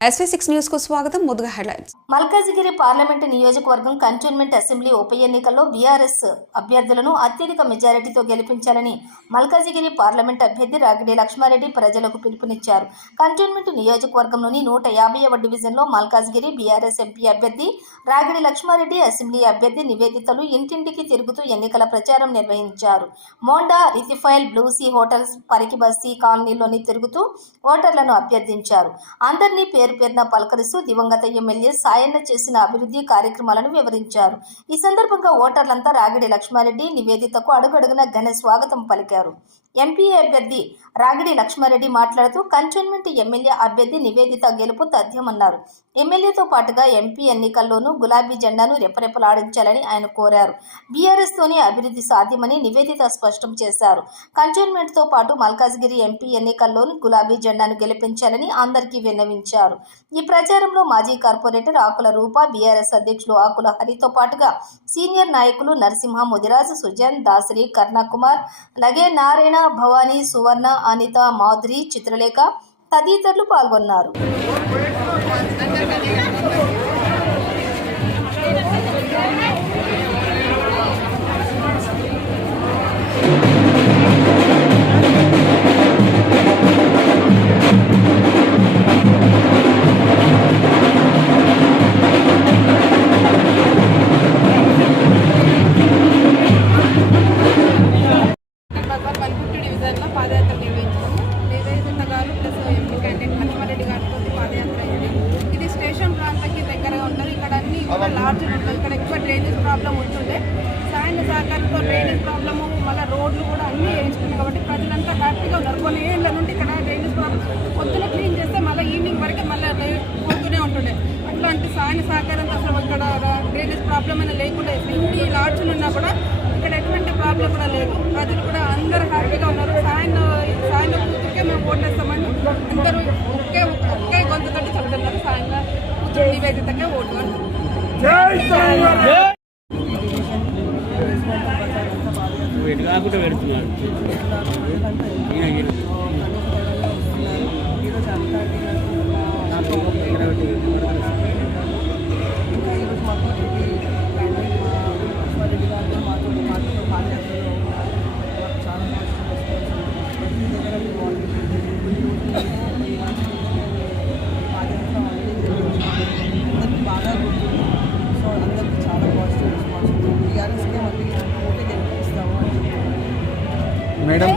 SV6 news కు స్వాగతం. ముందుగా హెడ్లైన్స్. మల్కాజిగిరి పార్లమెంటు నియోజకవర్గం కంటోన్మెంట్ అసెంబ్లీ ఉప ఎన్నికల్లో బీఆర్ఎస్ అభ్యర్థులను అత్యధిక మెజారిటీతో గెలిపించాలని మల్కాజిగిరి పార్లమెంట్ అభ్యర్థి రాగిడి లక్ష్మారెడ్డి ప్రజలకు పిలుపునిచ్చారు. కంటోన్మెంట్ నియోజకవర్గంలోని 150వ డివిజన్లో మల్కాజిగిరి బీఆర్ఎస్ ఎంపీ అభ్యర్థి రాగిడి లక్ష్మారెడ్డి, అసెంబ్లీ అభ్యర్థి నివేదితలు ఇంటింటికి తిరుగుతూ ఎన్నికల ప్రచారం నిర్వహించారు. మోండా, రితిఫైల్, బ్లూసీ హోటల్స్, పరికిబస్తీ కాలనీలోని తిరుగుతూ ఓటర్లను అభ్యర్థించారు. అందరినీ పేరున పలకరిస్తూ దివంగత ఎమ్మెల్యే సాయన్న చేసిన అభివృద్ధి కార్యక్రమాలను వివరించారు. ఈ సందర్భంగా ఓటర్లంతా రాగిడి లక్ష్మారెడ్డి నివేదితకు అడుగడుగున ఘన స్వాగతం పలికారు. ఎంపీ అభ్యర్థి రాగిడి లక్ష్మారెడ్డి మాట్లాడుతూ కంటోన్మెంట్ ఎమ్మెల్యే అభ్యర్థి నివేదిత గెలుపు తథ్యమన్నారు. ఎమ్మెల్యేతో పాటుగా ఎంపీ ఎన్నికల్లోనూ గులాబీ జెండాను రెపరెపలాడించాలని ఆయన కోరారు. బీఆర్ఎస్ తోనే అభివృద్ధి సాధ్యమని నివేదిత స్పష్టం చేశారు. కంటోన్మెంట్ తో పాటు మల్కాజ్గిరి ఎంపీ ఎన్నికల్లోనూ గులాబీ జెండాను గెలిపించాలని అందరికీ విన్నవించారు. ఈ ప్రచారంలో మాజీ కార్పొరేటర్ ఆకుల రూప, బీఆర్ఎస్ అధ్యక్షులు ఆకుల హరితో పాటుగా సీనియర్ నాయకులు నరసింహ, ముదిరాజ్, సుజన్, దాసరి, కర్ణకుమార్, లగే నారాయణ, భవానీ, సువర్ణ, అనిత, మాధురి, చిత్రలేఖ తదితరులు పాల్గొన్నారు. పాదయాత్ర నిర్వహించాము. నివేదిత గారు ప్లస్ ఎంపీ క్యాండిడేట్ లక్ష్మారెడ్డి గారితో పాదయాత్ర అయ్యింది. ఇది స్టేషన్ ప్రాంతానికి దగ్గరగా ఉంటుంది. ఇక్కడ అన్ని కూడా లాడ్జ్లు ఉంటాయి. ఇక్కడ ఎక్కువ డ్రైనేజ్ ప్రాబ్లం ఉంటుండే. సాయంత్రం సహకారంతో డ్రైనేజ్ ప్రాబ్లము, మళ్ళీ రోడ్లు కూడా అన్నీ వేయించుకున్నాయి. కాబట్టి ప్రజలంతా హ్యాపీగా ఉన్నారు. కొన్ని ఏళ్ళ నుండి ఇక్కడ డ్రైనేజ్ ప్రాబ్లం పొద్దున క్లీన్ చేస్తే మళ్ళీ ఈవినింగ్ వరకు మళ్ళీ పోతూనే ఉంటుండే. అట్లాంటి సాయంత్రం సహకారంతో అసలు ఇక్కడ డ్రైనేజ్ ప్రాబ్లం అయినా లేకుండా ఇన్ని లాడ్జ్లు ఉన్నా కూడా ఇక్కడ ఎటువంటి ప్రాబ్లం కూడా లేదు. ప్రజలు కూడా అందరూ హ్యాపీగా ఉన్నారు. సాయంత్రం కూతురికే మేము ఓటేస్తామని అందరూ ఒకే గొంతుతోటి చెప్తున్నారు. సాయంత్రం కూతురు నివేదితకే ఓటు అంటారు. మేడం